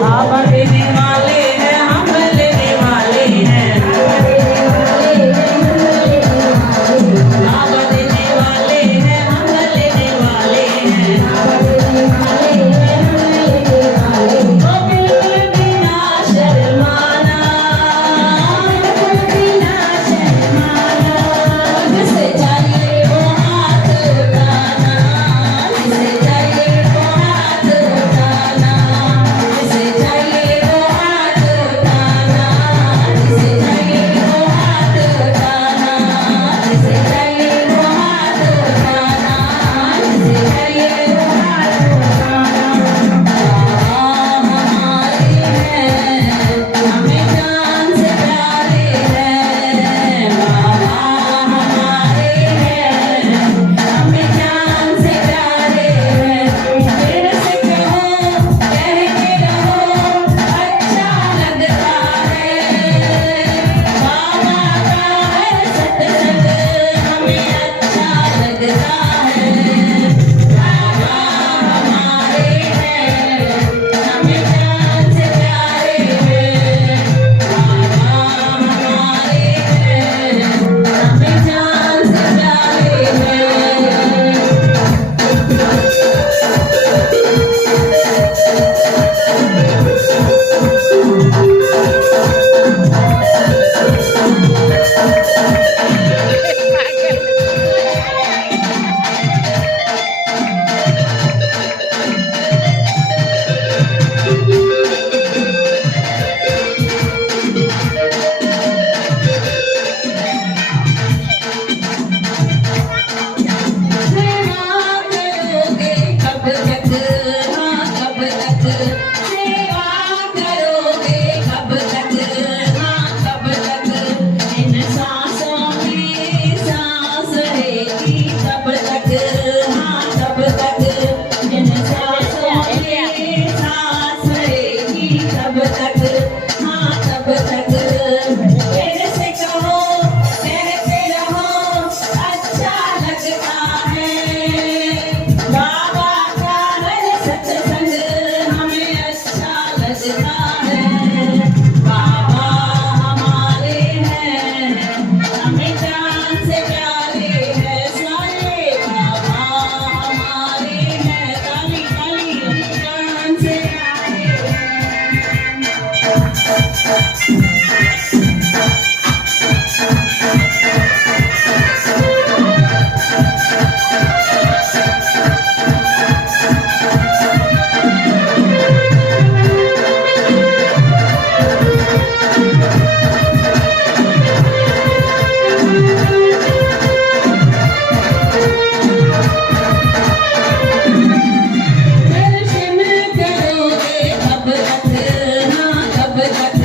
बाबा देने वाले हैं, हम लेने वाले हैं। बाबा देने वाले हैं, हम लेने वाले हैं। तो बिल्कुल भी ना शर्माना, जिसे चाहिए वो हाथ उठाना, जिसे चाहिए वो हाथ उठाना, जिसे चाहिए वो हाथ उठाना, जिसे चाहिए वो हाथ उठाना, जिसे चाहिए वो हाथ उठाना, जिसे चाहिए वो हाथ उठाना। हमारे हैं, हमें जान से प्यारे हैं। बाबा हमारे हैं, हमें जान से प्यारे हैं। फिर से कहो, कहते रहो, अच्छा लगता है। बाबा का है सत्संग, हमें अच्छा लगता है। बाबा हमारे हैं, हमें जान से प्यारे हैं। बाबा हमारे हैं, हमें जान से प्यारे हैं। सेवा करोगे कब तक, हाँ कब तक। सेवा करोगे कब तक, हाँ कब तक। इन सांसों में सांस रहेगी कब तक, हाँ कब तक। इन सांसों में सांस रहेगी कब तक, हाँ कब तक। फिर से कहो, कहते रहो, अच्छा लगता है। बाबा का है सत्संग, हमें अच्छा लगता है। बाबा हमारे हैं, हमें जान से प्यारे हैं सारे। बाबा हमारे हैं, ताली ताली, जान से प्यारे दर्शन करोगे कब तक, हाँ कब तक।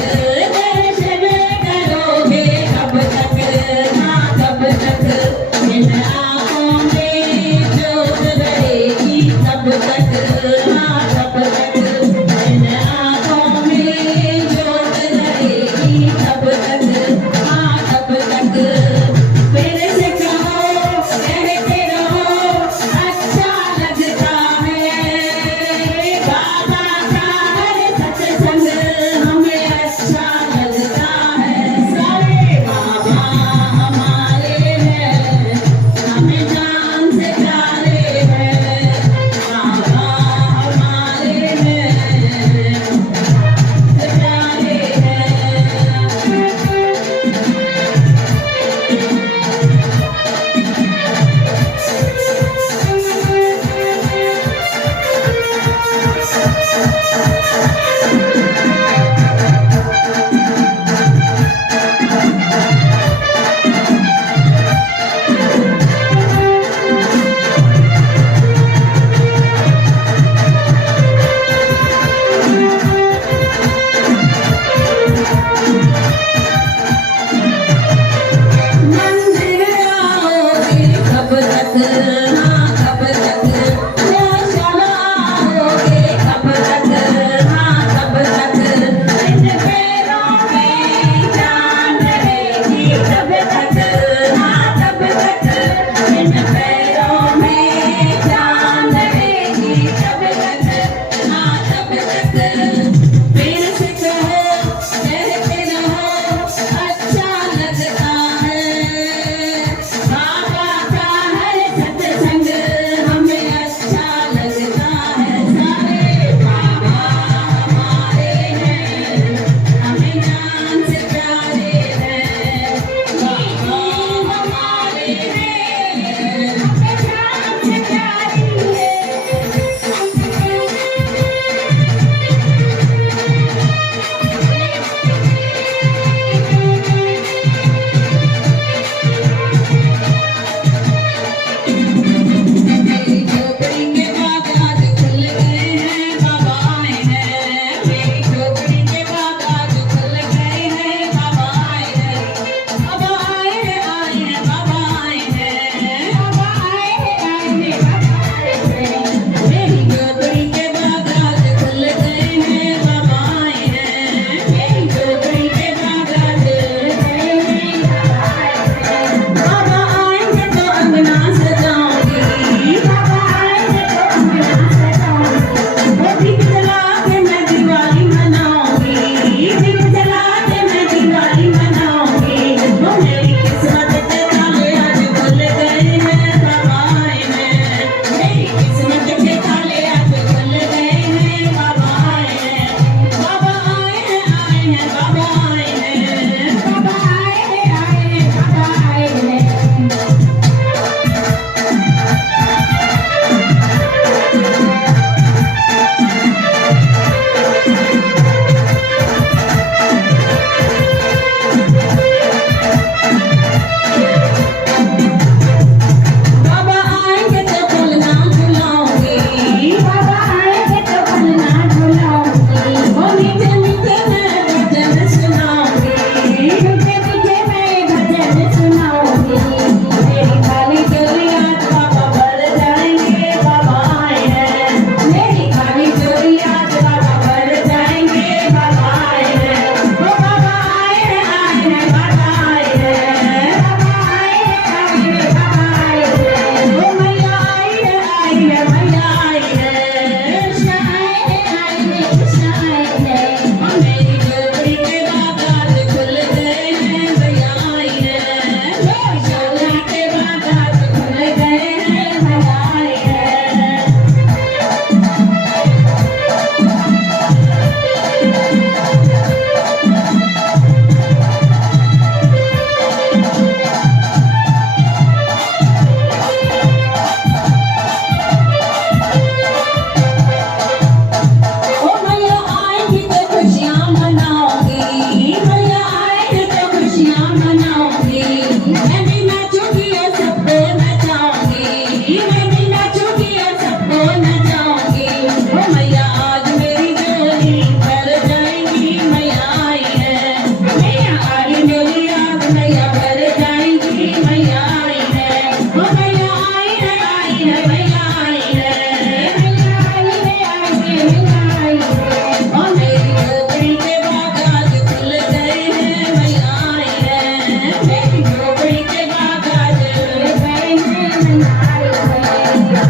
बाबा आएंगे तो फूलना झुलाऊंगी, बाबा आएंगे तो फूलना झुलाऊंगी, वो मीठे मीठे मैं भजन सुनाऊंगी, मीठे मीठे मैं भजन सुनाऊंगी। मेरी खाली झोली आज बाबा भर जाएंगे, बाबा आए हैं। मेरी खाली झोली आज बाबा भर जाएंगे, बाबा आए हैं। ओ बाबा आए हैं, आए हैं, बाबा आए हैं। बाबा आए हैं, बाबा आए हैं, ओ मैया आई है, आई है, मैया आई है। कृष्ण आए हैं, आए हैं, कृष्ण आए हैं। और मेरी झोपड़ी के बागात खुल गए हैं, भैया आई है। मेरी झोपड़ी के बागात खुल गए हैं, भैया आई है। ओ मैया आएंगी तो खुशियाँ मनाऊंगी, मैया आएंगी तो खुशियाँ मनाऊंगी। मैं भी नाचूंगी और सबको नचाऊंगी, मैं भी नाचूंगी और सबको नचाऊंगी। ओ मैया आज मेरी झोली भर जाएंगी, मैया आई है। मैया आई मेरी आज मैया भर जाएंगी, मैया आई है। ओ मैया आई है, आई है, मैया आई है। मैया आई है, आई है, मैया आई है। और मेरी झोपड़ी के बागात खुल गए हैं, मैया आई है। मेरी झोपड़ी के बागात खुल गए हैं, मैया आई है।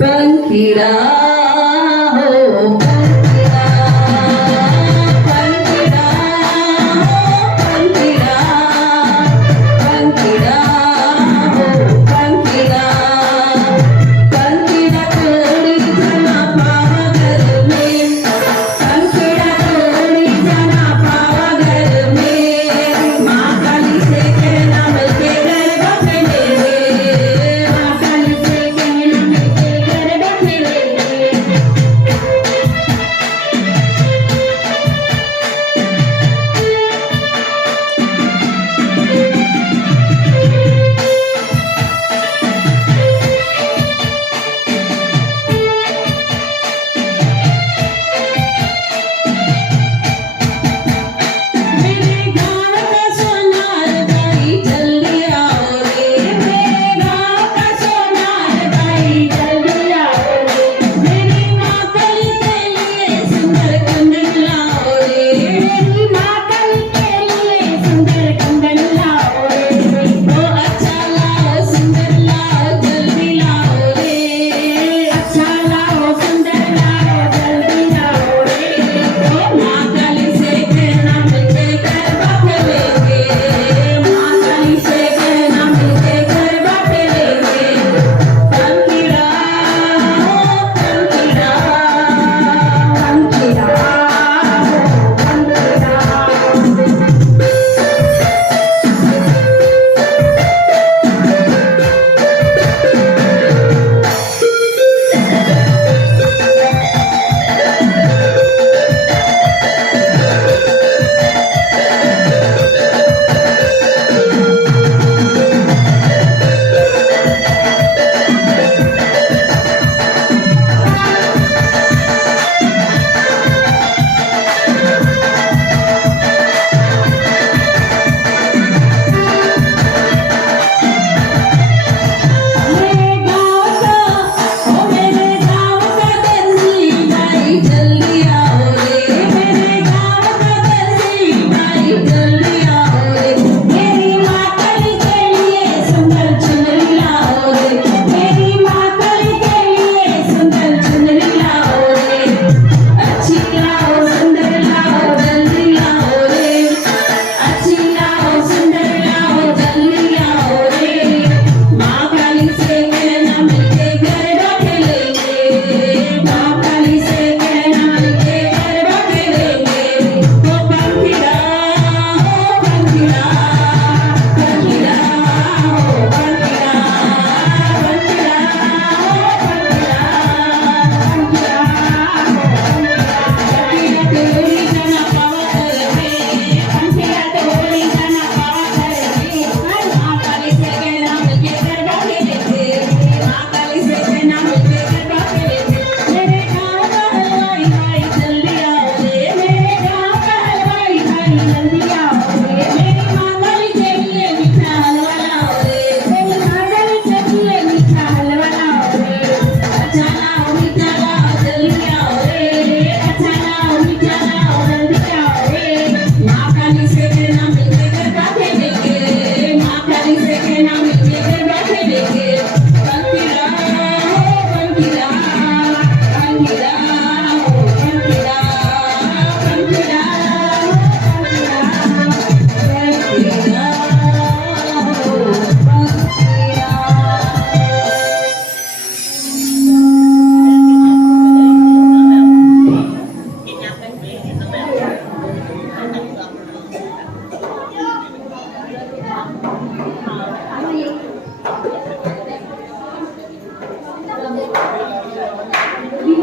पंखीड़ा हो पंखीड़ा, पंखीड़ा हो पंखीड़ा, पंखीड़ा हो पंखीड़ा, पंखीड़ा हो पंखीड़ा। पंखीड़ा तोड़ी जाना पावा घर में, पंखीड़ा तोड़ी जाना पावा घर में। माँ काली से कहना मिलके गरबा खेलेंगे, माँ काली से कहना मिलके गरबा खेलेंगे।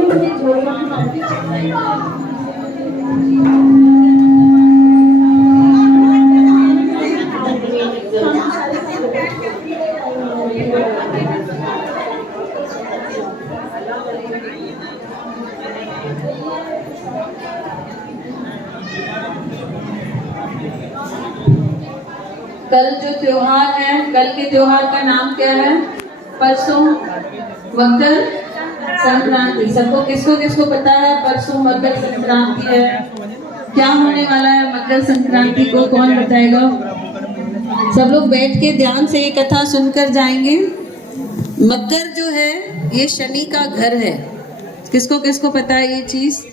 मुझे झोलना मारती चाहिए। कल जो त्योहार है, कल के त्योहार का नाम क्या है? परसों मकर संक्रांति। सबको किसको किसको पता है परसों मकर संक्रांति है? क्या होने वाला है मकर संक्रांति को, कौन बताएगा? सब लोग बैठ के ध्यान से ये कथा सुनकर जाएंगे। मकर जो है ये शनि का घर है। किसको किसको पता है ये चीज?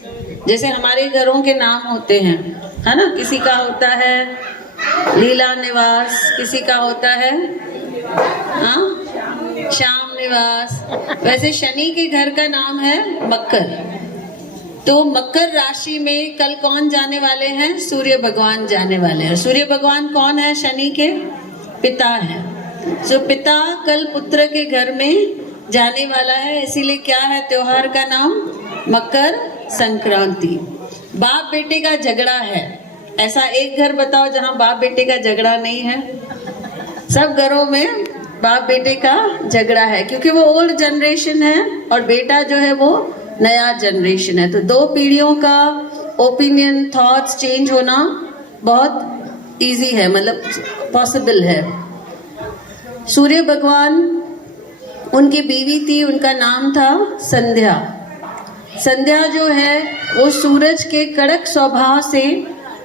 जैसे हमारे घरों के नाम होते हैं, है ना? किसी का होता है लीला निवास, किसी का होता है श्याम निवास। वैसे शनि के घर का नाम है मकर। तो मकर राशि में कल कौन जाने वाले हैं? सूर्य भगवान जाने वाले हैं। सूर्य भगवान कौन है? शनि के पिता हैं। जो पिता कल पुत्र के घर में जाने वाला है, इसीलिए क्या है त्योहार का नाम? मकर संक्रांति। बाप बेटे का झगड़ा है। ऐसा एक घर बताओ जहां बाप बेटे का झगड़ा नहीं है? सब घरों में बाप बेटे का झगड़ा है, क्योंकि वो ओल्ड जनरेशन है और बेटा जो है वो नया जनरेशन है। तो दो पीढ़ियों का ओपिनियन, थॉट्स चेंज होना बहुत इजी है, मतलब पॉसिबल है। सूर्य भगवान, उनकी बीवी थी, उनका नाम था संध्या। संध्या जो है वो सूरज के कड़क स्वभाव से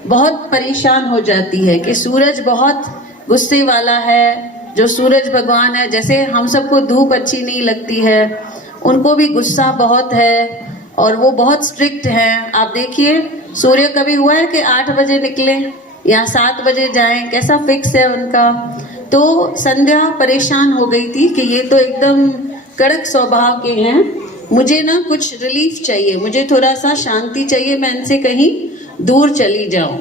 बहुत परेशान हो जाती है कि सूरज बहुत गुस्से वाला है। जो सूरज भगवान है, जैसे हम सबको धूप अच्छी नहीं लगती है, उनको भी गुस्सा बहुत है और वो बहुत स्ट्रिक्ट हैं। आप देखिए सूर्य कभी हुआ है कि 8 बजे निकले या 7 बजे जाएं, कैसा फिक्स है उनका। तो संध्या परेशान हो गई थी कि ये तो एकदम कड़क स्वभाव के हैं, मुझे ना कुछ रिलीफ चाहिए, मुझे थोड़ा सा शांति चाहिए, मैं इनसे कहीं दूर चली जाऊं।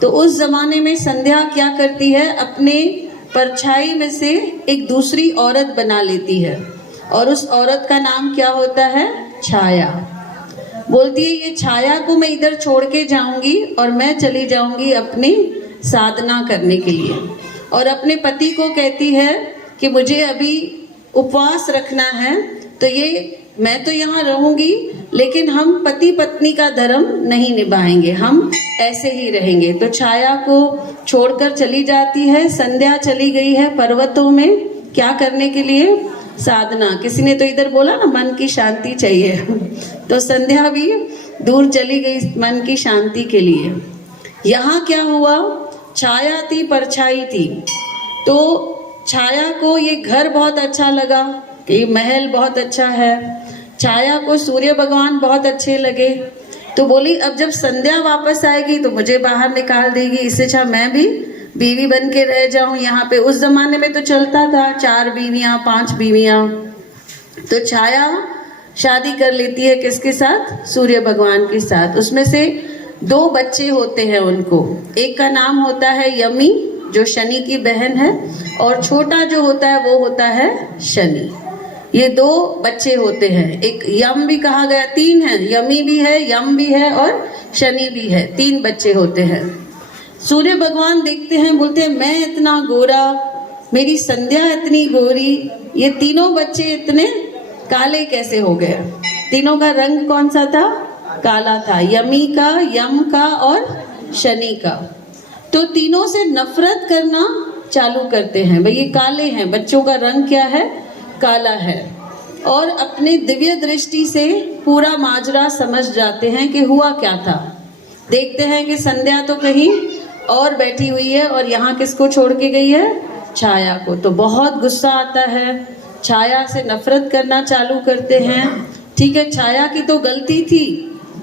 तो उस जमाने में संध्या क्या करती है, अपने परछाई में से एक दूसरी औरत बना लेती है और उस औरत का नाम क्या होता है? छाया। बोलती है ये छाया को मैं इधर छोड़ के जाऊंगी और मैं चली जाऊंगी अपनी साधना करने के लिए। और अपने पति को कहती है कि मुझे अभी उपवास रखना है, तो ये मैं तो यहाँ रहूंगी लेकिन हम पति पत्नी का धर्म नहीं निभाएंगे, हम ऐसे ही रहेंगे। तो छाया को छोड़कर चली जाती है। संध्या चली गई है पर्वतों में, क्या करने के लिए? साधना। किसी ने तो इधर बोला ना मन की शांति चाहिए तो संध्या भी दूर चली गई मन की शांति के लिए। यहाँ क्या हुआ, छाया थी, परछाई थी। तो छाया को ये घर बहुत अच्छा लगा कि ये महल बहुत अच्छा है। छाया को सूर्य भगवान बहुत अच्छे लगे। तो बोली अब जब संध्या वापस आएगी तो मुझे बाहर निकाल देगी, इससे अच्छा मैं भी बीवी बन के रह जाऊं यहाँ पे। उस जमाने में तो चलता था 4 बीवियां 5 बीवियां। तो छाया शादी कर लेती है किसके साथ? सूर्य भगवान के साथ। उसमें से 2 बच्चे होते हैं उनको। एक का नाम होता है यमी जो शनि की बहन है, और छोटा जो होता है वो होता है शनि। ये 2 बच्चे होते हैं। एक यम भी कहा गया, 3 है, यमी भी है, यम भी है और शनि भी है। 3 बच्चे होते हैं। सूर्य भगवान देखते हैं, बोलते हैं मैं इतना गोरा, मेरी संध्या इतनी गोरी, ये तीनों बच्चे इतने काले कैसे हो गए? तीनों का रंग कौन सा था? काला था, यमी का, यम का और शनि का। तो तीनों से नफरत करना चालू करते हैं। भाई ये काले हैं, बच्चों का रंग क्या है? काला है। और अपने दिव्य दृष्टि से पूरा माजरा समझ जाते हैं कि हुआ क्या था। देखते हैं कि संध्या तो कहीं और बैठी हुई है और यहाँ किसको छोड़ के गई है? छाया को। तो बहुत गुस्सा आता है, छाया से नफरत करना चालू करते हैं। ठीक है, छाया की तो गलती थी,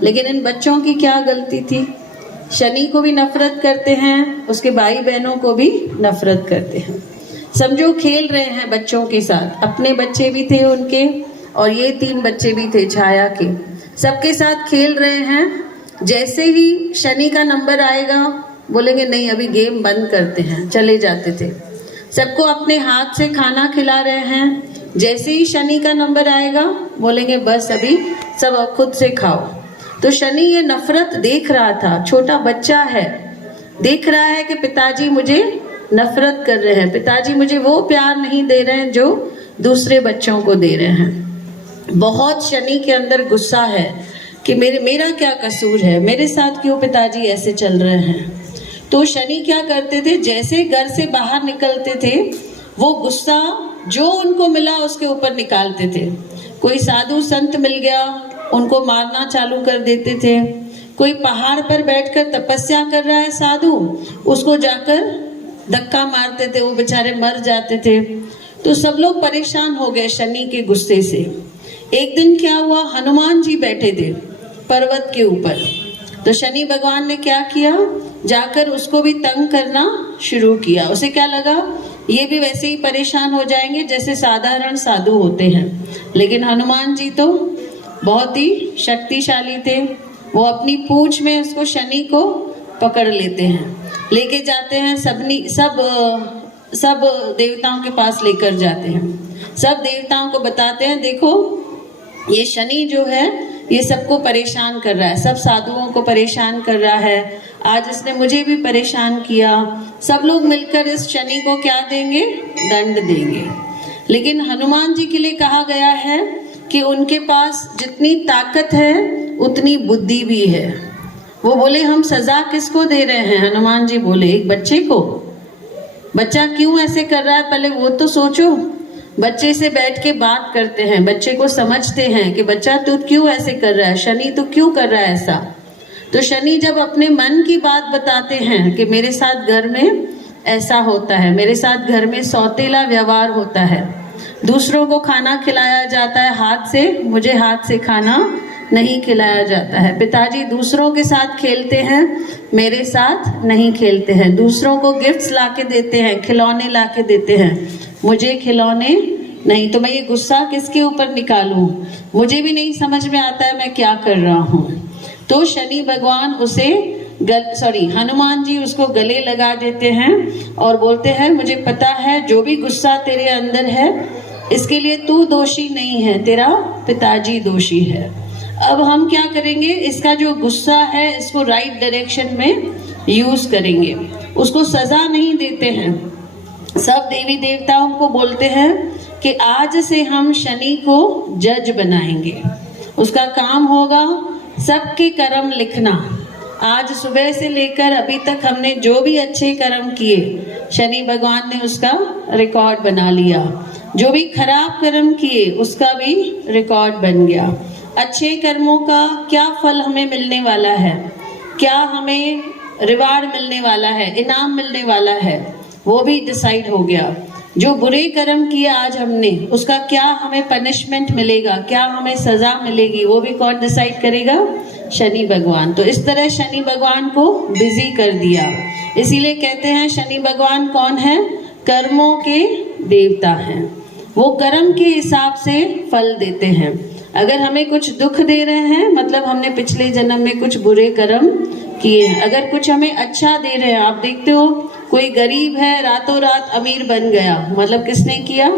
लेकिन इन बच्चों की क्या गलती थी? शनि को भी नफरत करते हैं, उसके भाई बहनों को भी नफरत करते हैं। समझो खेल रहे हैं बच्चों के साथ, अपने बच्चे भी थे उनके और ये 3 बच्चे भी थे छाया के, सबके साथ खेल रहे हैं। जैसे ही शनि का नंबर आएगा बोलेंगे नहीं अभी गेम बंद करते हैं, चले जाते थे। सबको अपने हाथ से खाना खिला रहे हैं, जैसे ही शनि का नंबर आएगा बोलेंगे बस अभी सब अब खुद से खाओ। तो शनि ये नफरत देख रहा था, छोटा बच्चा है, देख रहा है कि पिताजी मुझे नफरत कर रहे हैं, पिताजी मुझे वो प्यार नहीं दे रहे हैं जो दूसरे बच्चों को दे रहे हैं। बहुत शनि के अंदर गुस्सा है कि मेरा क्या कसूर है, मेरे साथ क्यों पिताजी ऐसे चल रहे हैं। तो शनि क्या करते थे, जैसे घर से बाहर निकलते थे वो गुस्सा जो उनको मिला उसके ऊपर निकालते थे। कोई साधु संत मिल गया उनको मारना चालू कर देते थे। कोई पहाड़ पर बैठकर तपस्या कर रहा है साधु, उसको जाकर धक्का मारते थे, वो बेचारे मर जाते थे। तो सब लोग परेशान हो गए शनि के गुस्से से। एक दिन क्या हुआ, हनुमान जी बैठे थे पर्वत के ऊपर, तो शनि भगवान ने क्या किया, जाकर उसको भी तंग करना शुरू किया। उसे क्या लगा ये भी वैसे ही परेशान हो जाएंगे जैसे साधारण साधु होते हैं। लेकिन हनुमान जी तो बहुत ही शक्तिशाली थे, वो अपनी पूंछ में उसको शनि को पकड़ लेते हैं, लेके जाते हैं, सब देवताओं के पास लेकर जाते हैं। सब देवताओं को बताते हैं देखो ये शनि जो है ये सबको परेशान कर रहा है, सब साधुओं को परेशान कर रहा है, आज इसने मुझे भी परेशान किया। सब लोग मिलकर इस शनि को क्या देंगे, दंड देंगे। लेकिन हनुमान जी के लिए कहा गया है कि उनके पास जितनी ताकत है उतनी बुद्धि भी है। वो बोले हम सजा किसको दे रहे हैं, हनुमान जी बोले एक बच्चे को। बच्चा क्यों ऐसे कर रहा है पहले वो तो सोचो। बच्चे से बैठ के बात करते हैं, बच्चे को समझते हैं कि बच्चा तू क्यों ऐसे कर रहा है, शनि तू क्यों कर रहा है ऐसा। तो शनि जब अपने मन की बात बताते हैं कि मेरे साथ घर में ऐसा होता है, मेरे साथ घर में सौतेला व्यवहार होता है, दूसरों को खाना खिलाया जाता है हाथ से, मुझे हाथ से खाना नहीं खिलाया जाता है। पिताजी दूसरों के साथ खेलते हैं, मेरे साथ नहीं खेलते हैं। दूसरों को गिफ्ट्स लाके देते हैं, खिलौने लाके देते हैं, मुझे खिलौने नहीं। तो मैं ये गुस्सा किसके ऊपर निकालूं, मुझे भी नहीं समझ में आता है मैं क्या कर रहा हूँ। तो शनि भगवान उसे हनुमान जी उसको गले लगा देते हैं और बोलते हैं मुझे पता है जो भी गुस्सा तेरे अंदर है इसके लिए तू दोषी नहीं है, तेरा पिताजी दोषी है। अब हम क्या करेंगे, इसका जो गुस्सा है इसको राइट डायरेक्शन में यूज करेंगे, उसको सजा नहीं देते हैं। सब देवी देवताओं को बोलते हैं कि आज से हम शनि को जज बनाएंगे, उसका काम होगा सबके कर्म लिखना। आज सुबह से लेकर अभी तक हमने जो भी अच्छे कर्म किए शनि भगवान ने उसका रिकॉर्ड बना लिया, जो भी खराब कर्म किए उसका भी रिकॉर्ड बन गया। अच्छे कर्मों का क्या फल हमें मिलने वाला है, क्या हमें रिवार्ड मिलने वाला है, इनाम मिलने वाला है, वो भी डिसाइड हो गया। जो बुरे कर्म किए आज हमने उसका क्या हमें पनिशमेंट मिलेगा, क्या हमें सजा मिलेगी, वो भी कौन डिसाइड करेगा, शनि भगवान। तो इस तरह शनि भगवान को बिजी कर दिया। इसीलिए कहते हैं शनि भगवान कौन है, कर्मों के देवता हैं, वो कर्म के हिसाब से फल देते हैं। अगर हमें कुछ दुख दे रहे हैं मतलब हमने पिछले जन्म में कुछ बुरे कर्म किए हैं। अगर कुछ हमें अच्छा दे रहे हैं, आप देखते हो कोई गरीब है रातों रात अमीर बन गया, मतलब किसने किया,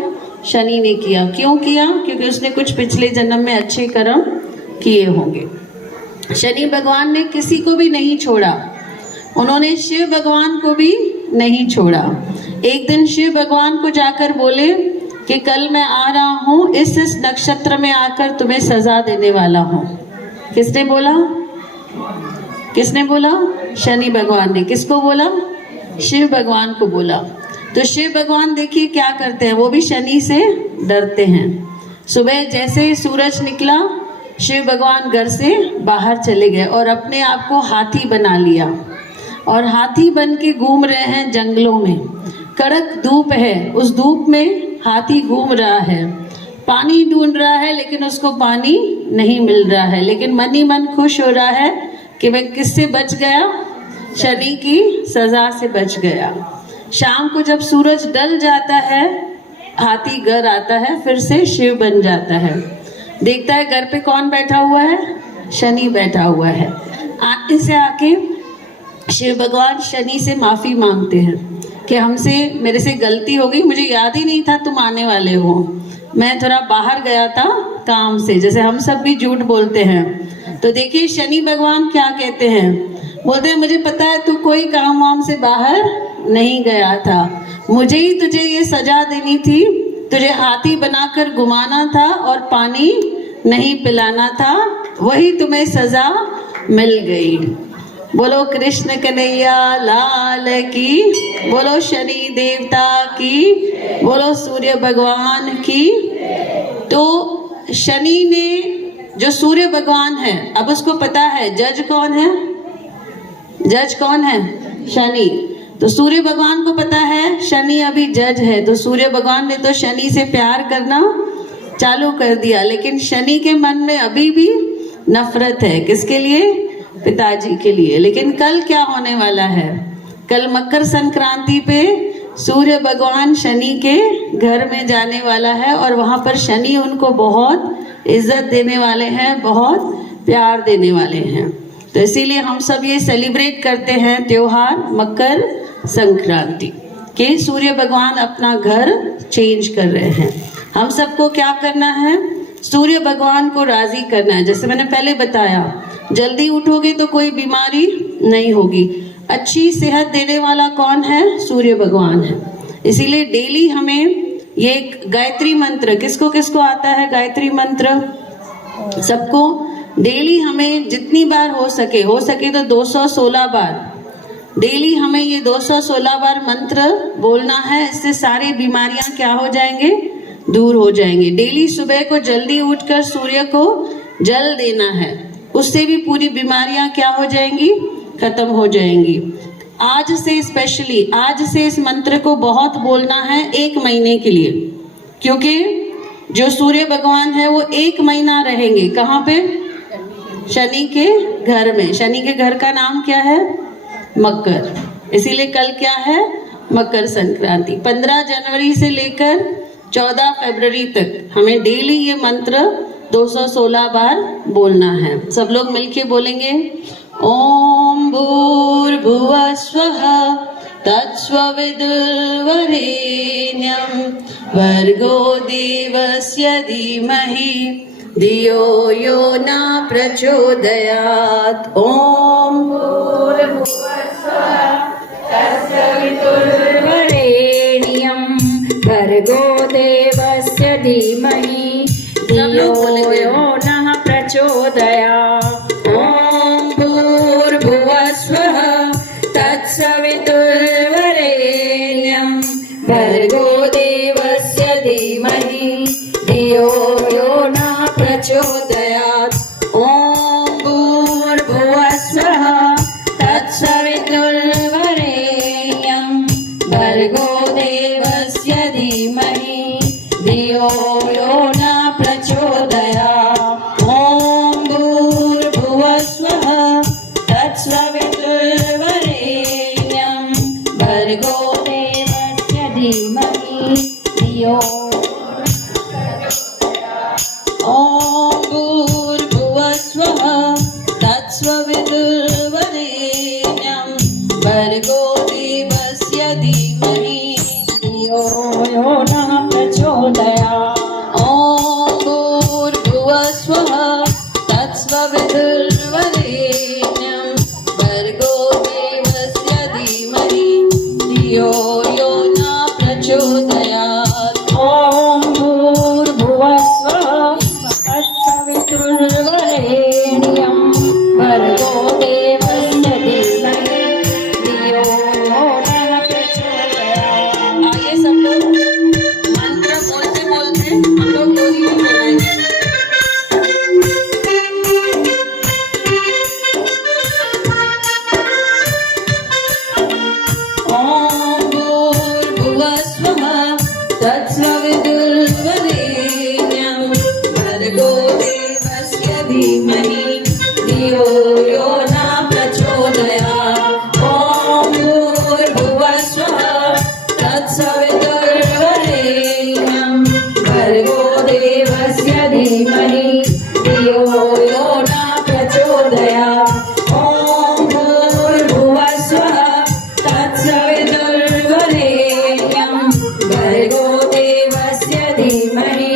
शनि ने किया। क्यों किया, क्योंकि उसने कुछ पिछले जन्म में अच्छे कर्म किए होंगे। शनि भगवान ने किसी को भी नहीं छोड़ा, उन्होंने शिव भगवान को भी नहीं छोड़ा। एक दिन शिव भगवान को जाकर बोले कि कल मैं आ रहा हूँ, इस नक्षत्र में आकर तुम्हें सजा देने वाला हूँ। किसने बोला, किसने बोला, शनि भगवान ने। किसको बोला, शिव भगवान को बोला। तो शिव भगवान देखिए क्या करते हैं, वो भी शनि से डरते हैं। सुबह जैसे ही सूरज निकला शिव भगवान घर से बाहर चले गए और अपने आप को हाथी बना लिया और हाथी बन के घूम रहे हैं जंगलों में। कड़क धूप है, उस धूप में हाथी घूम रहा है, पानी ढूंढ रहा है लेकिन उसको पानी नहीं मिल रहा है, लेकिन मन ही मन खुश हो रहा है कि मैं किससे बच गया, शनि की सजा से बच गया। शाम को जब सूरज ढल जाता है हाथी घर आता है, फिर से शिव बन जाता है। देखता है घर पे कौन बैठा हुआ है, शनि बैठा हुआ है। आगे से आके शिव भगवान शनि से माफी मांगते हैं कि हमसे, मेरे से गलती हो गई, मुझे याद ही नहीं था तुम आने वाले हो, मैं थोड़ा बाहर गया था काम से, जैसे हम सब भी झूठ बोलते हैं। तो देखिए शनि भगवान क्या कहते हैं, बोलते हैं मुझे पता है तू कोई काम वाम से बाहर नहीं गया था, मुझे ही तुझे ये सजा देनी थी, तुझे हाथी बनाकर घुमाना था और पानी नहीं पिलाना था, वही तुम्हें सजा मिल गई। बोलो कृष्ण कन्हैया लाल की, बोलो शनि देवता की, बोलो सूर्य भगवान की। तो शनि ने, जो सूर्य भगवान है, अब उसको पता है जज कौन है, जज कौन है, शनि। तो सूर्य भगवान को पता है शनि अभी जज है, तो सूर्य भगवान ने तो शनि से प्यार करना चालू कर दिया, लेकिन शनि के मन में अभी भी नफरत है। किसके लिए? पिताजी के लिए। लेकिन कल क्या होने वाला है, कल मकर संक्रांति पे सूर्य भगवान शनि के घर में जाने वाला है और वहां पर शनि उनको बहुत इज्जत देने वाले हैं, बहुत प्यार देने वाले हैं। तो इसीलिए हम सब ये सेलिब्रेट करते हैं त्योहार मकर संक्रांति के, सूर्य भगवान अपना घर चेंज कर रहे हैं। हम सबको क्या करना है, सूर्य भगवान को राजी करना है। जैसे मैंने पहले बताया, जल्दी उठोगे तो कोई बीमारी नहीं होगी। अच्छी सेहत देने वाला कौन है? सूर्य भगवान है। इसीलिए डेली हमें ये गायत्री मंत्र, किसको किसको आता है गायत्री मंत्र? सबको। डेली हमें जितनी बार हो सके तो 216 बार डेली हमें ये 216 बार मंत्र बोलना है। इससे सारी बीमारियां क्या हो जाएंगे? दूर हो जाएंगे। डेली सुबह को जल्दी उठकर सूर्य को जल देना है, उससे भी पूरी बीमारियां क्या हो जाएंगी? खत्म हो जाएंगी। आज से स्पेशली, आज से इस मंत्र को बहुत बोलना है 1 महीने के लिए, क्योंकि जो सूर्य भगवान है वो 1 महीना रहेंगे। कहाँ पे? शनि के घर में। शनि के घर का नाम क्या है? मकर। इसीलिए कल क्या है? मकर संक्रांति। 15 जनवरी से लेकर 14 फरवरी तक हमें डेली ये मंत्र 216 बार बोलना है। सब लोग मिलके बोलेंगे, ओम भूर्भुवः स्वः तत्सवितुर्वरेण्यं भर्गो देवस्य धीमहि धियो यो न प्रचोदयात्। ओम भूर्भुवः स्वः तत्सवितुर्वरेण्यं भर्गो देवस्य धीमहि धियो यो नः प्रचोदयात्। ओम भूर्भुवः स्वः तत्सवितुर्वरेण्यं भर्गो देवस्य धीमहि धियो यो नः प्रचोदयात्। ओम भूर्भुवः स्वः तत्सवितुर्वरेण्यं भर्गो देवस्य धीमहि धियो यो नः प्रचोदयात्। ओम भूर्भुवः स्वः तत्सवितुर्वरेण्यं भर्गो देवस्य धीमहि धियो ओम भूर्भुवः स्वः तत्सवितुर्वरेण्यं भर्गो देवस्य धीमहि धियो यो नः प्रचोदयात्। ओम भूर्भुवः स्वः तत्सवितुर्वरेण्यं भर्गो देवस्य धीमहि धियो यो न प्रचोदयात्। ॐ भूर्भुवः स्वः तत्सवितुर्वरेण्यं भर्गो देवस्य धीमहि धियो यो नः प्रचोदयात्। आइए सब लोग मंत्र बोलते बोलते हम लोग बोली भी बनाएंगे। ओम भूर्भुवः स्वः तत्सवितुर्वरेण्यं भर्गो देवस्य धीमहि धियो यो न प्रचोदयात्। ओम भूर्भुवः स्वः तत्सवितुर्वरेण्यं भर्गो देवस्य धीमहि धियो यो न प्रचोदयात्। ओम भूर्भुवः स्वः तत्सवितुर्वरेण्यं भर्गो देवस्य धीमहि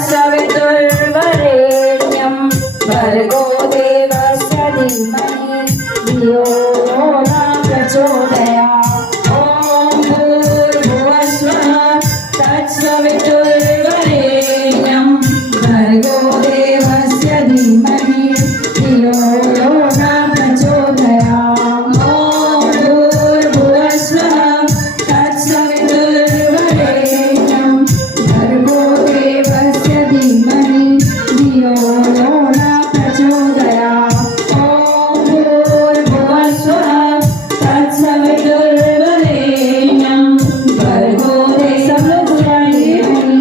तत्सवितुर्वरेण्यं भर्गो देवस्य धीमहि धियो यो न प्रचोदयात्। ॐ भूर्भुवस्वः तत्सवितुर्वरेण्यं भर्गो देवस्य धीमहि धियो यो न प्रचोदयात्। ॐ भूर्भुवस्वः तत्सवितुर्वरेण्यं भर्गो देवस्य धीमहि धियो यो न प्रचोदयात्। ॐ भूर्भुवस्वः तत्सवितुर्वरेण्यं भर्गो देवस्य धीमहि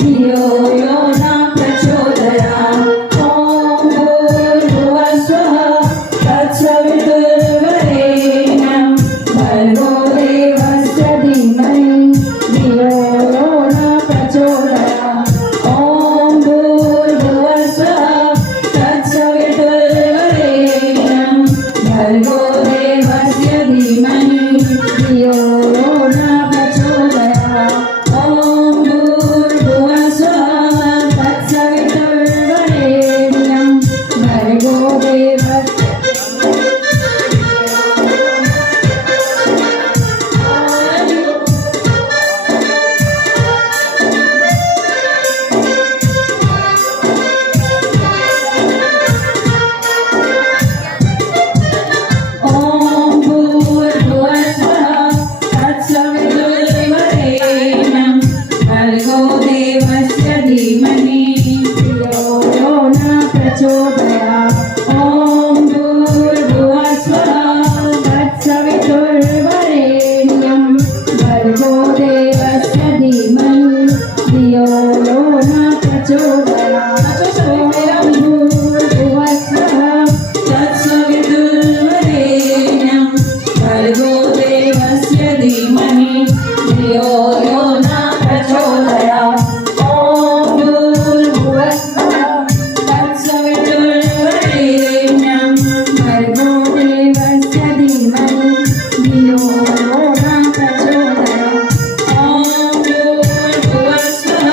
धियो यो न प्रचोदयात्। ॐ भूर्भुवस्वः तत्सवितुर्वरेण्यं भर्गो देवस्य धीमहि धियो यो न प्रचोदयात्। ॐ भूर्भुवस्वः तत्सवितुर्वरेण्यं भर्गो देवस्य धीमहि धियो यो न प्रचोदयात्। ॐ भूर्भुवस्वः तत्सवितुर्वरेण्यं भर्गो देवस्य ॐ भूर्भुवस्वः तत्सवितुर्वरेण्यं भर्गो देवस्य धीमहि धियो यो न प्रचोदयात्। ॐ भूर्भुवस्वः तत्सवितुर्वरेण्यं भर्गो देवस्य धीमहि धियो यो न प्रचोदयात्। ॐ भूर्भुवस्वः तत्सवितुर्वरेण्यं भर्गो देवस्य धीमहि धियो यो न प्रचोदयात्। ॐ भूर्भुवस्वः तत्सवितुर्वरेण्यं भर्गो देवस्य धीमहि धियो यो न प्रचोदयात्। ॐ भूर्भुवस्वः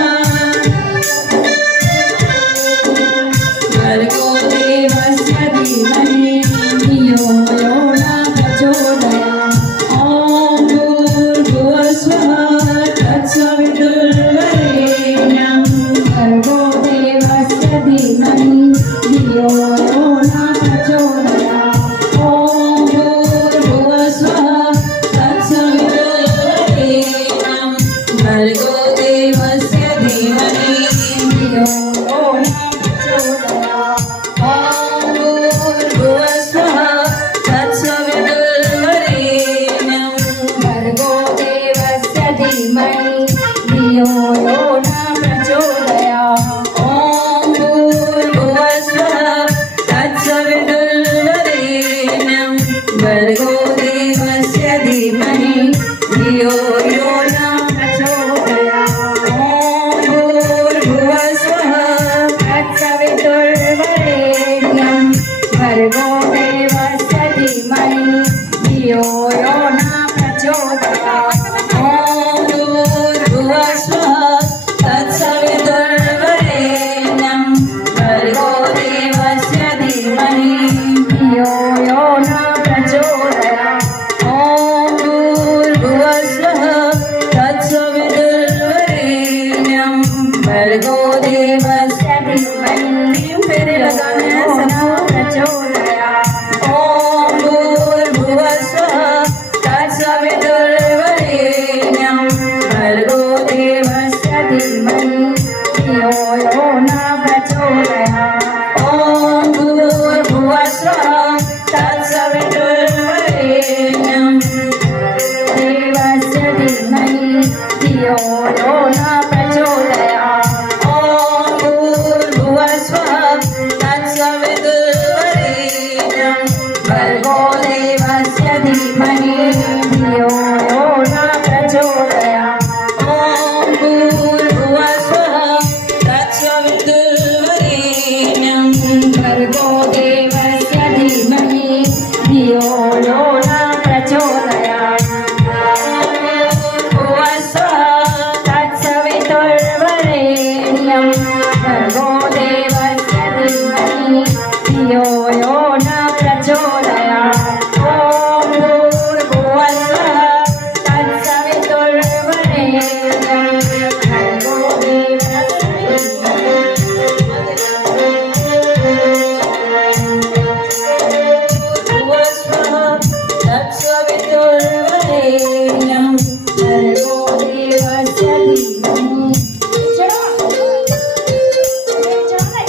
भर्गो देवस्य धीमहि धियो यो न प्रचोदयात्। ॐ भूर्भुवस्वः तत्सवितुर्वरेण्यं भर्गो देवस्य धीमहि धियो यो न प्रचोदयात्। ॐ भूर्भुवस्वः तत्सवितुर्वरेण्यं भर्गो देवस्य धीमहि धियो यो न प्रचोदयात्। ॐ भूर्भुवस्वः तत्सवितुर्वरेण्यं भर्गो देवस्य धीमहि धियो यो न प्रचोदयात्। ॐ भूर्भुवस्वः तत्सवितुर्वरेण्यं भर्गो देवस्य धीमहि धियो यो न प्रचोदयात्। ॐ भूर्भुवस्वः तत्सवितुर्वरेण्यं भर्गो देवस्य धीमहि धियो यो न प्रचोदयात्। ॐ भूर्भुवस्वः तत्सवितुर्वरेण्यं भर्गो देवस्य धीमहि धियो यो न प्रचोदयात्। ॐ भूर्भुवस्वः तत्सवितुर्वरेण्यं भर्गो देवस्य धीमहि फिर लगाना है सबको प्रचोदयात्। ॐ भूर्भुवस्वः तत्सवितुर्वरेण्यं भर्गो देवस्य धीमहि धियो यो न प्रचोदयात्। ॐ भूर्भुवस्वः तत्सवितुर्वरेण्यं देवस्य धीमहि धियो यो न प्रचोदयात्। ॐ भूर्भुवस्वः तत्सवितुर्वरेण्यं भर्गो देवस्य धीमहि धियो यो न प्रचोदयात्। ॐ भूर्भुवस्वः तत्सवितुर्वरेण्यं तत्सवितुर्वरेण्यं भर्गो देवस्य धीमहि।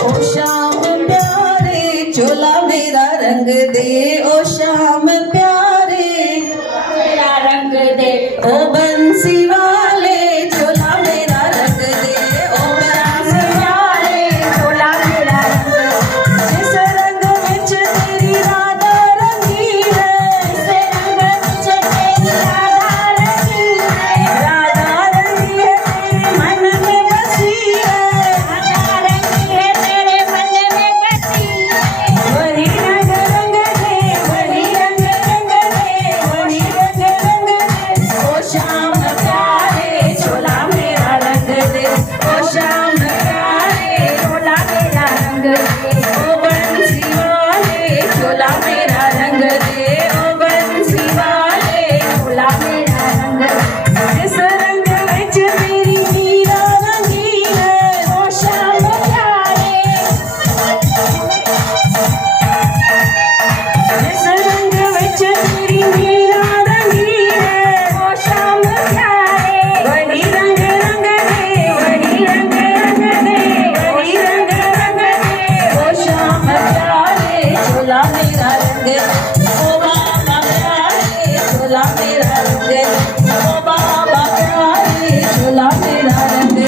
ओ श्याम प्यारे चोला मेरा रंग दे, ओ श्याम प्यारे मेरा रंग दे, ओ बंसी वाले चोला मेरा रंग दे, ओ श्याम प्यारे चोला मेरा रंग दे। जिस रंग विच तेरी राधा रंगी है, जिस रंग विच तेरी राधा रंगी है, राधा रंगी है तेरे मन में बसी है, राधा रंगी है तेरे मन में बसी है। वही रंग रंग दे, वही रंग रंग दे, वही रंग रंग दे, ओ श्याम प्यारे चोला मेरा रंग दे, ओ श्याम प्यारे चोला मेरा रंग दे, ओ बंसी वाले चोला मेरा रंग दे, ओ बंसी वाले चोला मेरा रंग दे। जिस रंग विच तेरी मीरा रंगी है, ओ श्याम प्यारे, जिस रंग विच तेरी मीरा रंगी है, ओ श्याम प्यारे, वही रंग रंग दे, वही रंग रंग दे, वही रंग रंग दे, ओ श्याम प्यारे चोला मेरा रंग दे, ओ बाबा प्यारे चोला मेरा रंग दे, ओ बाबा प्यारे चोला मेरा रंग दे।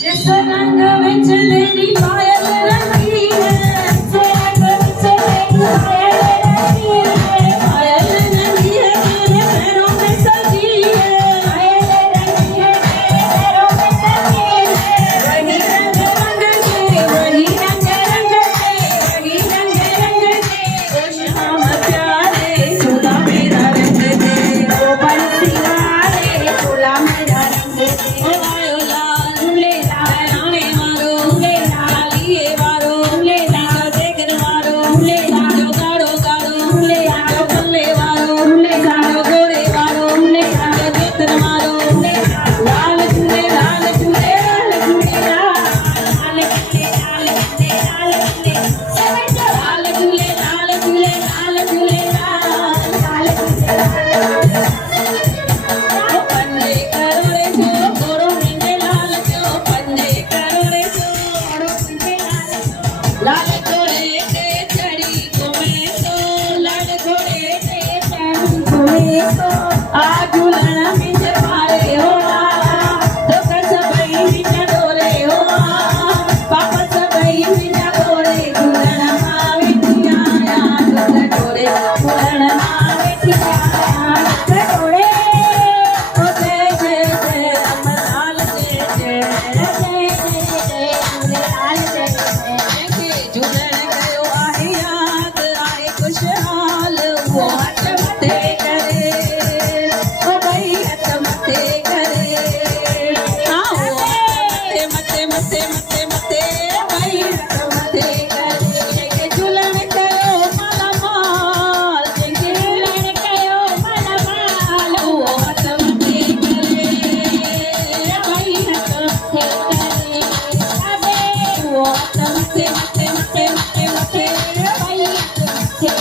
जिस रंग विच तेरी पायल रंगी है, जिस रंग विच तेरी पायल रंगी है, पायल रंगी है तेरे पैरों में सजी है, पायल रंगी है तेरे पैरों में सजी है। वही रंग रंग दे, वही रंग रंग दे, वही रंग रंग दे, ओ श्याम प्यारे चोला मेरा रंग दे, ओ बंसी वाले चोला मेरा रंग दे। ओ आयो लाल झूले लाल आने मारो झूले लाल, लिए वारो झूले लाल, देखन वारो जो गाड़ो गाड़ो झूले लाल, जो बल्ले वारो झूले लाल, जो घोड़े वारो झूले लाल, जो देखन मारो झूले लाल, लाल झूले लाल झूले लाल झूले लाल लाल झूले, लाल झूले, लाल झूले, सब जो लाल झूले लाल झूले लाल झूले लाल लाल झूले, ओ पंजे करो रे जो गोरो नींदे लाल जो पंजे करो रे जो लाल घोड़े पे चढ़ी घूमे तो लाल घोड़े पे चढ़ी घूमे तो आ झूलण बिच पारे हो तो सबई बिच डोरे हो पापा सबई बिच डोरे झूलण मां वेठिया झूल डोरे झूलण मां वेठिया डोरे ओ जय जय जय अमराल जय जय लाल झूले, के झूलण कयो आहे याद आहे खुशहाल वो हथ मथे करे ओ भई हथ मथे करे आओ मथे मथे मथे मथे भई हथ मथे करे के झूलण कयो माला माल के झूलण कयो माला माल वो हथ मथे करे भई हथ मथे करे अबे वो हथ मथे मथे मथे मथे मथे भई हथ मथे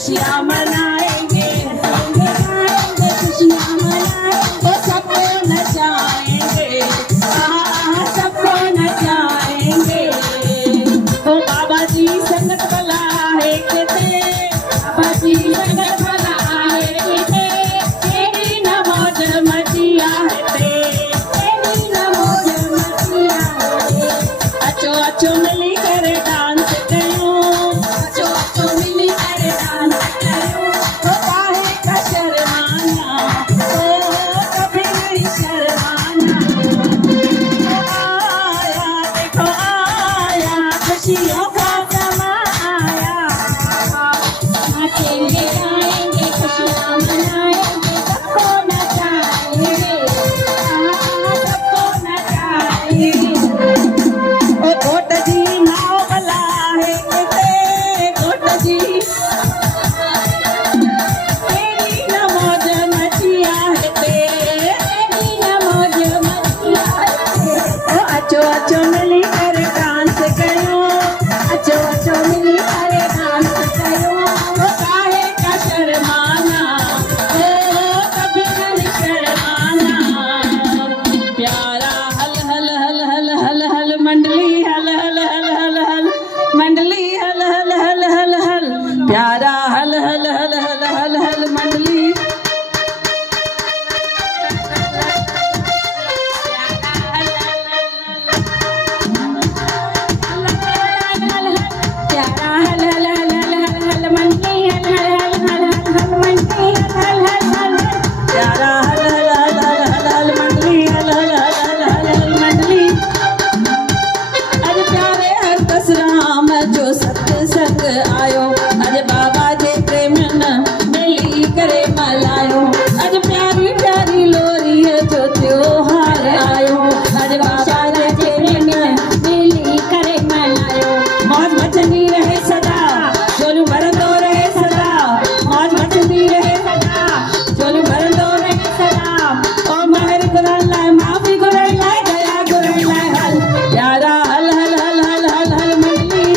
खुशियाँ मनाएंगे, हंसेंगे गाएंगे खुशियाँ मनाएंगे, सबको नचाएंगे, सबको नचाएंगे। ओ बाबा जी संगत भला है कहते, बाबा जी संगत भला है कहते, तेरी न मौज मचिया है तेरी न मौज मचिया है। अचो अचो मिली करे डांस कयो, अचो अचो मिली करे डांस कयो, ओ काहे का शर्माना, ओ कभी नहीं शर्माना। आया देखो आया खुशियों का समा आया, नाचेंगे गाएंगे खुशियाँ मनाएंगे, सबको नचाएंगे, सबको नचाएंगे। ओ गोट जी नाव भला है कहते, गोट जी तेरी न मौज मचिया है तेरी न मौज मचिया है। ओ अचो अचो मिली करे डांस कयो, अचो अचो मिली करे डांस कयो, ओ काहे का शर्माना, ओ कभी नहीं शर्माना। प्यारा हल हल हल हल हल हल मंडली हल हल हल हल हल मंडली हल हल हल हल हल प्यारा हल हल हल हल हल हल मंडली। प्यारा हल हल हल हल हल हल मंडली हल हल हल हल हल मंडली हल हल हल हल प्यारा हल हल हल हल हल मंडली हल हल हल हल हल मंडली। अरे प्यारे हर दस राम जो सत्संग आयो, अरे बाबा जे प्रेम न मिली करे मलायो, अरे प्यारी प्यारी लोरी जो त्योहार आयो, अरे बाबा जे प्रेम न मिली करे मनायो। मौज मचनी रहे सदा झोलू भरंदो रहे सदा, मौज मचनी रहे सदा झोलू भरंदो रहे सदा। ओ महर गुरन लाए माफी गुरन लाए दया गुरन लाए हल प्यारा हल हल हल हल हल हल मंडली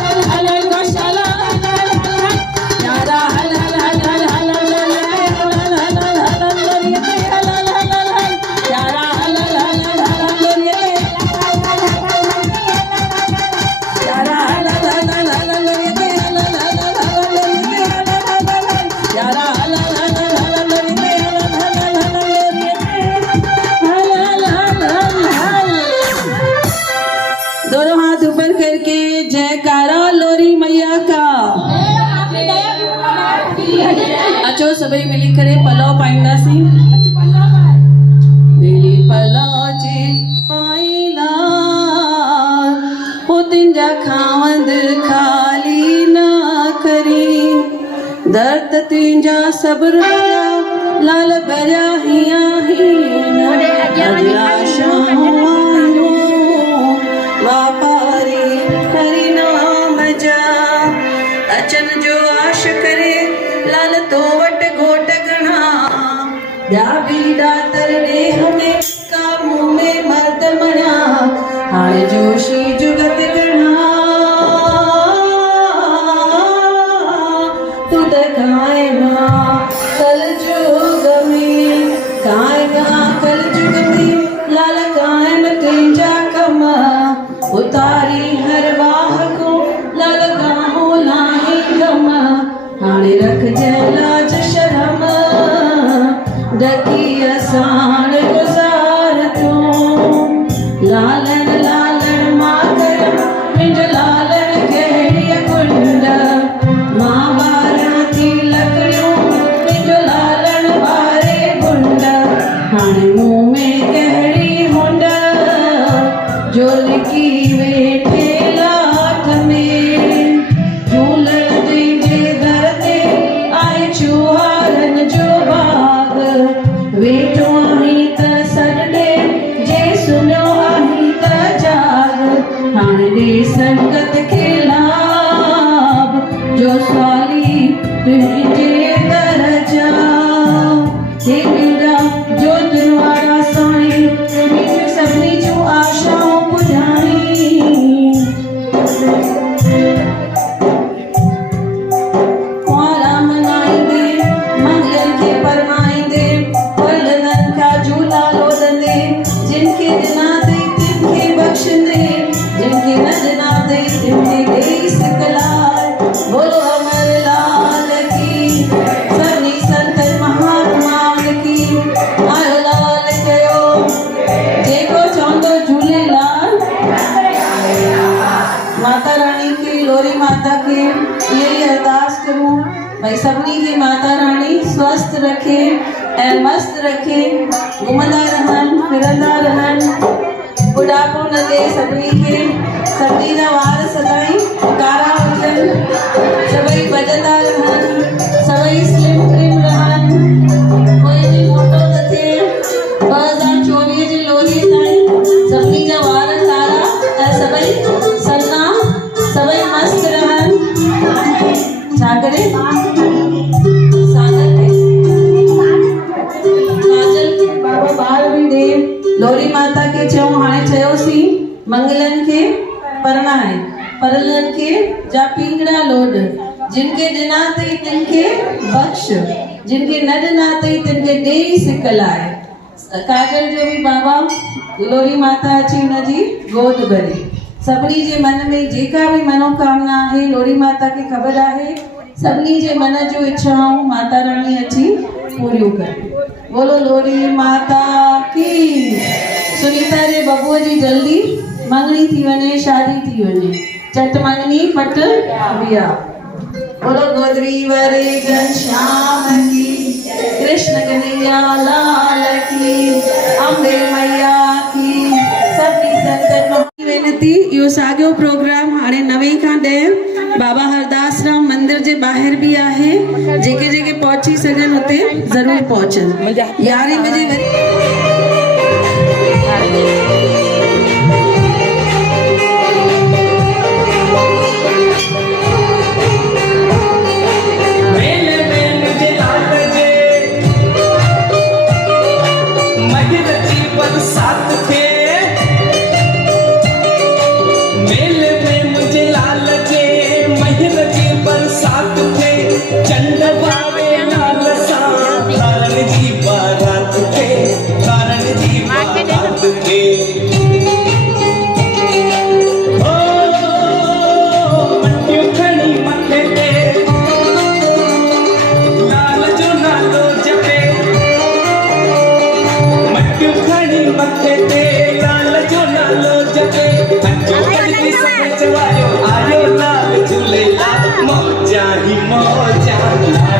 हल हल हल गौशाला हल हल हल हल प्यारा हल हल हल हल हल हल हल हल हल हल हल हल लोरियते हल हल हल हल हल प्यारा हल हल हल हल हल हल लोरियते प्यारा हल हल हल हल हल हल लोरियते हल हल हल हल हल लोरियते हल हल हल हल हल प्यारा हल हल हल हल हल हल लोरियते हल हल हल हल हल लोरियते हल हल हल हल हल। दोनों हाथ ऊपर करके जयकारा लोरी मैया का। अचो सभई मिली करे पलव पाईंदासीं। मिली पलव जे पाईला हो तिंजा खावंद खाली ना करी, दर्द तुंहिंजा सब्र भरिया लाल भरिया हिया हीना, अॼु आशाऊं आहियूं वापारी हरि नाम जा, अचन जो आश करे लाल तो वट घोट घणा, ॿिया बि दातर ॾे हमें कामूं में मर्द मणा, हाणे जोशी जुगत घणा तू त काएगा कल जुग में, काएगा कल जुग में लाल कायम तुंहिंजा कम, उतारी हर वाह को लाल गाहो लाही गम, हाणे रखजै लाज शर्म डकी असाण गुज़ार तूं, लालन लालन मां कर मुंहिंजो लालन कहिड़ी कुंड, मां ॿारहं थी लकड़ियूं मुंहिंजो लालन ॿारे गुंड, हाणे मुंहुं में कहिड़ी मुंड जो लिकी वेठे लाठ में, झूलण तुंहिंजे दर ते आई चुहारनि जो बाग, वेठो आहीं त सॾ ॾे जे सुनियो आहीं त जाग, हाणे ॾे संगत खे लाभ जो स्वाली तुंहिंजे दर जा, हे ॿिड़ा जोति वारा साईं तुंहिंजी सभिनी जूं आशाऊं पुॼाणी। भाई सभिनी खे माता रानी स्वस्थ रखे ऐं मस्त रखे, घुमंदा रहनि फिरंदा रहनि, बुढ़ापो न ॾे सभिनी खे, सभिनी जा वार सदाई कारा हुजनि, सभई भॼंदा रहनि, सभई स्लिम ट्रिम रहनि, कोई बि मोटो न थिए। 2024 जी लोहरी ताईं सभिनी जा वार कारा ऐं सभई सन्ना, सभई मस्त रहनि। छा करे सागर खे काजल खे बाबा ॿार बि ॾे। लोहरी माता खे चयूं हाणे चयोसीं मंगलनि खे परणाए, परलनि खे जा पींगड़ा लोड, जिनके ॾिना अथई तिनखे बख़्श, जिनके न ॾिना अथई तिनखे ॾेई सिक लाए। काजल जो बि बाबा लोहरी माता अची हुनजी गोद भरे। सभिनी जे मन में जेका बि मनोकामना आहे लोहरी माता खे ख़बर आहे, सभिनी जे मन जूं इच्छाऊं माता रानी अची पूरियूं करे। बोलो लोहरी माता की। सुनीता जे बबूअ जी जल्दी मंगणी थी वञे, शादी थी वञे, चट मंगनी पट बिया। बोलो गोदरी वरे घनश्याम की, कृष्ण कन्हैया लाल की, अम्बे मैया की। सभी संतन वेनती इहो साॻियो प्रोग्राम हाणे 9 खां 10 बाबा हरदास राम मंदिर जे ॿाहिरि बि आहे। जेके जेके पहुची सघनि हुते ज़रूर पहुचनि। 11 बजे आयो लाल झूलेलाल, मौजा ही मौजा।